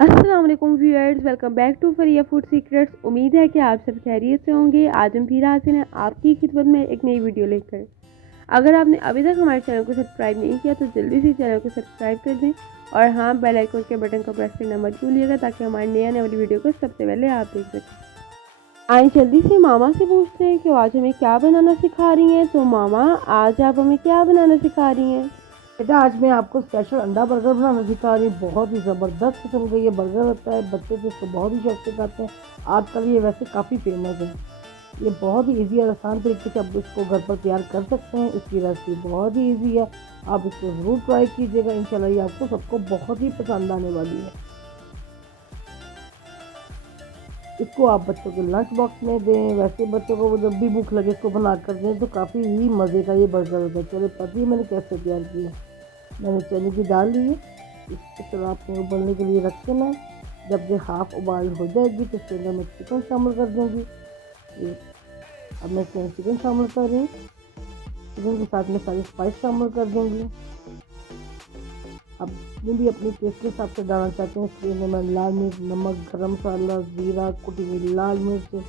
अस्सलाम वालेकुम viewers, welcome back to Fariya food secrets. उम्मीद है कि आप सब खैरियत से होंगे। आज हम फिर हाजिर हैं आपकी खिदमत में एक नई वीडियो लेकर। अगर आपने अभी तक हमारे चैनल को सब्सक्राइब नहीं किया तो जल्दी से चैनल को सब्सक्राइब कर दें और हाँ, बेल आइकन के बटन को प्रेस करना मत भूलिएगा ताकि हमारी नई आने वाली वीडियो को सबसे पहले आप देख सकें। आइए जल्दी से मामा से पूछते हैं कि आज हमें क्या बनाना सिखा रही हैं। तो मामा, आज आप हमें क्या बनाना सिखा रही हैं? बेटा आज मैं आपको स्पेशल अंडा बर्गर बनाना सिखा रही हूँ। बहुत ही ज़बरदस्त किस्म का ये बर्गर होता है। बच्चे तो इसको बहुत ही शौक से खाते हैं। आजकल ये वैसे काफ़ी फेमस है। ये बहुत ही इजी और आसान तरीके से आप इसको घर पर तैयार कर सकते हैं। इसकी रेसिपी बहुत ही इजी है। आप इसको ज़रूर ट्राई कीजिएगा। इंशाल्लाह ये आपको सबको बहुत ही पसंद आने वाली है। इसको आप बच्चों के लंच बॉक्स में दें। वैसे बच्चों को जब भी भूख लगे इसको बना कर दें तो काफ़ी ही मज़े का ये बर्गर होता है। चलिए पता ही मैंने कैसे तैयार किया। मैंने चने की दाल ली है। इसको चलो आपने उबलने के लिए रख देना है। जब ये हाफ उबाल हो जाएगी तो इसके अंदर मैं चिकन शामिल कर दूँगी। ये अब मैं इसमें चिकन शामिल कर रही हूँ। चिकन के साथ में सारे स्पाइस शामिल कर दूँगी। अब जितनी भी अपनी टेस्ट के हिसाब से डालना चाहते हैं इसके अंदर मैं लाल मिर्च, नमक, गरम मसाला, ज़ीरा, कुटी हुई लाल मिर्च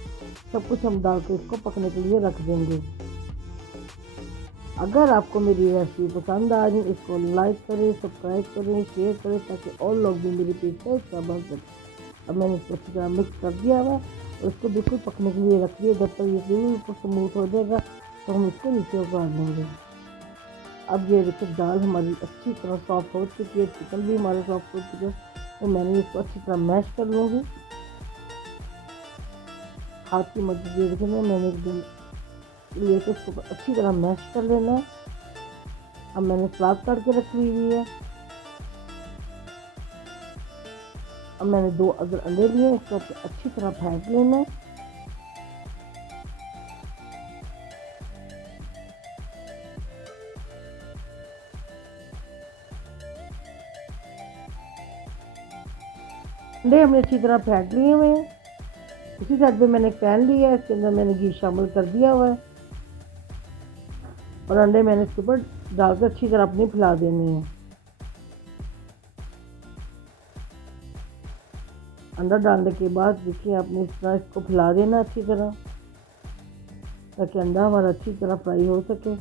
सब कुछ हम डाल के इसको पकने के लिए रख देंगे। अगर आपको मेरी रेसिपी पसंद आ रही इसको लाइक करें, सब्सक्राइब करें, शेयर करें ताकि और लोग भी मेरी पेज का हिस्सा बन सकें। अब मैंने इसको अच्छी तरह मिक्स कर दिया हुआ और इसको बिल्कुल पकने के लिए रख दिया। जब तक ये बिल्कुल स्मूथ हो जाएगा तो हम इसको नीचे उतार देंगे। अब ये देखिए दाल हमारी अच्छी तरह सॉफ्ट हो चुकी है, चिकन भी हमारा सॉफ्ट हो चुका है। तो मैंने इसको अच्छी तरह मैश कर लूँगी हाथ की मदद से। देखिए मैंने एकदम लेकर इसको अच्छी तरह मैश कर लेना है। अब मैंने सलाद काट के रखी हुई है। अब मैंने 2 अदर अंडे लिए, इसको अच्छी तरह फेंट लेना है। अंडे हमने अच्छी तरह फेंट लिए हुए हैं। उसी साइड पे मैंने एक पैन लिया है, इसके अंदर मैंने घी शामिल कर दिया हुआ है और अंडे मैंने इसके ऊपर डालकर अच्छी तरह अपने फैला देने हैं। अंडा डालने के बाद देखिए आपने इस तरह इसको फैला देना अच्छी तरह ताकि अंडा हमारा अच्छी तरह फ्राई हो सके।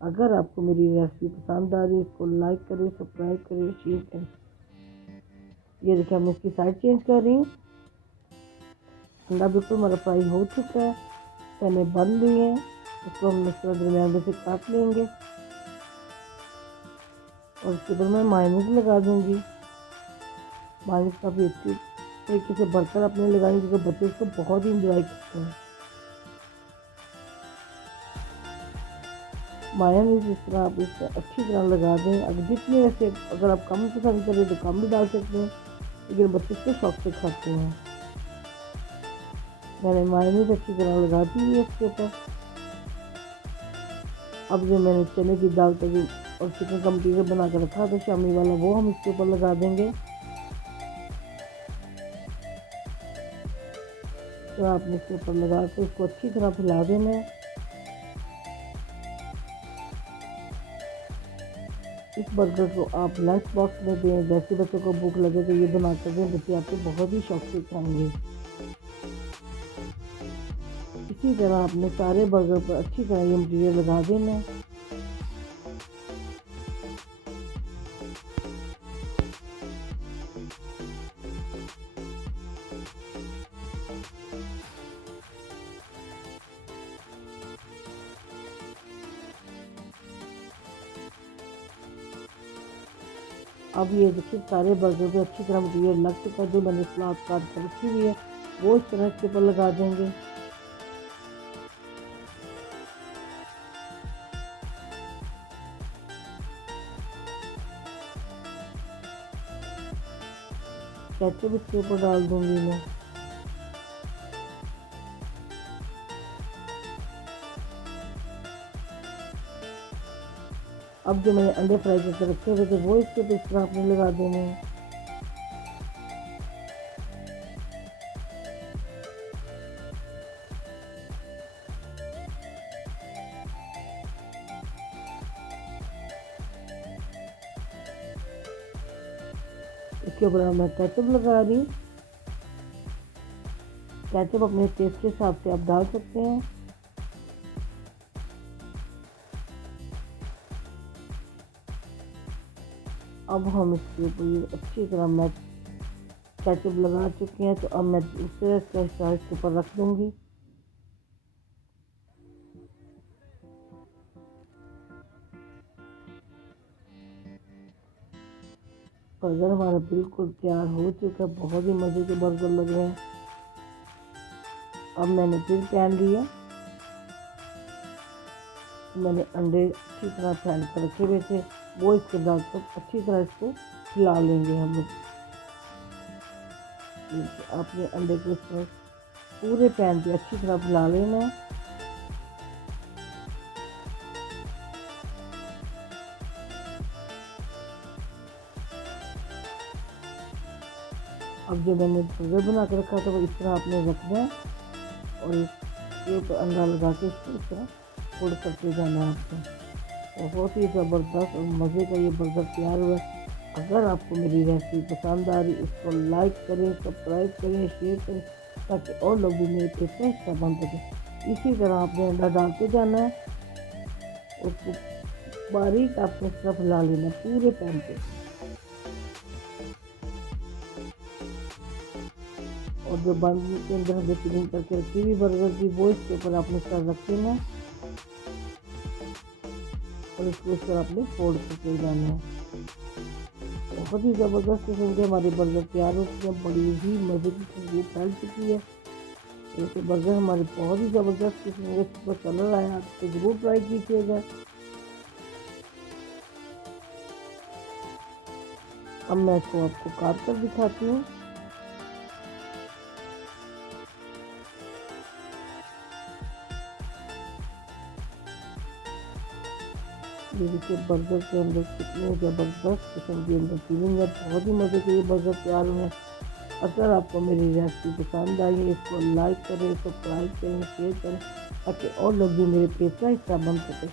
अगर आपको मेरी रेसिपी पसंद आ रही है इसको लाइक करें, सब्सक्राइब करें, शेयर करें। ये देखिए मैं इसकी साइड चेंज कर रही हूँ। अंडा बिल्कुल हमारा फ्राई हो चुका है। पैने बन ली हैं। इसको हम इस तरह दरमियान में से काट लेंगे और इसके ऊपर मैं मायोनीज लगा दूँगी। मायोनीज काफ़ी अच्छी तरीके से भरकर अपने लगाएंगे क्योंकि बच्चे इसको बहुत ही इंजॉय करते हैं। मायोनीज इस तरह आप इस अच्छी तरह लगा दें। अगर जितने वैसे अगर आप कम पसंद करें तो कम भी डाल सकते हैं, लेकिन बच्चे इसको शौक से खाते हैं। मैंने मायोनीज अच्छी तरह लगा दी है इसके ऊपर। अब जो मैंने चने की दाल का जो और चिकन का मटीरियल बना कर रखा था शामी वाला, वो हम इसके ऊपर लगा देंगे। तो आपने इसके ऊपर लगा के इसको अच्छी तरह फैला देना है। इस बर्गर को आप लंच बॉक्स में दें। जैसे बच्चों को भूख लगे तो ये बना कर दें, बच्चे आपके बहुत ही शौक से खाएंगे। इसी तरह आपने सारे बर्गर पर अच्छी तरह ये मटीरियल लगा देना है। अब ये देखिए सारे बर्गर पे अच्छी तरह मटीरियल लग चुका है। जो मैंने सलाद काट कर रखी हुई है वो इस तरह इसके ऊपर लगा देंगे। केचप इसके ऊपर डाल दूंगी मैं। अब जो मैंने अंडे फ्राई करके रखे हुए थे वो इसके ऊपर इस तरह आपने लगा देने हैं। इसके ऊपर मैं केचप लगा रही हूँ। केचप अपने टेस्ट के हिसाब से आप डाल सकते हैं। अब हम इसके ऊपर अच्छी तरह मैं केचप लगा चुके हैं, तो अब मैं दूसरे इसके ऊपर रख दूंगी। बर्गर हमारा बिल्कुल तैयार हो चुका है, बहुत ही मज़े के बर्गर लग रहे हैं। अब मैंने फिर पैन लिया, मैंने अंडे अच्छी तरह फैल कर रखे हुए थे, वो इसके बाद तक अच्छी तरह इसको हिला लेंगे हम लोग। आपने अंडे को इस तरह पूरे पैन पे अच्छी तरह हिला लेना है। अब जो मैंने बर्गर बना के रखा था वो इस तरह आपने रखना है और इसके ऊपर अंडा लगा के इसको इस तरह फोल्ड करते जाना है आपको। बहुत ही ज़बरदस्त और मज़े का ये बर्गर तैयार हुआ है। अगर आपको मेरी रेसिपी पसंद आ रही, इसको लाइक करें, सब्सक्राइब करें, शेयर करें, ताकि और लोग भी मेरे पेज का हिस्सा बन सकें। इसी तरह आपने अंडा डालते जाना है, उसको बारीक आपने इस तरह फैला लेना पूरे पैन पे। और जो बंद के अंदर हमने फिलिंग करके रखी हुई बर्गर की, वो इसके ऊपर आपने इस तरह रख देना है और इसको इस तरह आपने फोल्ड करके जाना है। बहुत ही ज़बरदस्त किस्म के हमारे बर्गर तैयार हो चुके हैं, बड़ी ही मज़े की खुशबू फैल चुकी है। ऐसे बर्गर हमारे बहुत ही ज़बरदस्त किस्म के सुपर कलर आया, आप तो ज़रूर ट्राई कीजिएगा। अब मैं इसको आपको काट कर दिखाती हूँ। ये देखिए बर्गर के अंदर कितने ज़बरदस्त किस्म की अंदर फीलिंग है, बहुत ही मज़े के ये बर्गर तैयार हुए हैं। अगर आपको मेरी रेसिपी पसंद आई है, इसको लाइक करें, सब्सक्राइब करें, शेयर करें, ताकि और लोग भी मेरे पेज का हिस्सा बन सके।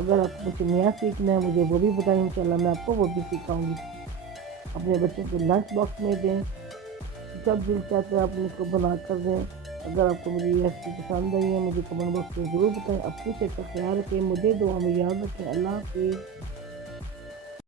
अगर आपको कुछ नया सीखना है मुझे वो भी बताएं, इंशाल्लाह मैं आपको वो भी सिखाऊंगी। अपने बच्चों को लंच बॉक्स में दें, जब दिल चाहता है आप इसको बना कर दें। अगर आपको मेरी रेसिपी पसंद आई है मुझे कमेंट बॉक्स में ज़रूर बताएं। अपनी सेहत का ख्याल रखें, मुझे दुआ में याद रखें। अल्लाह हाफिज़।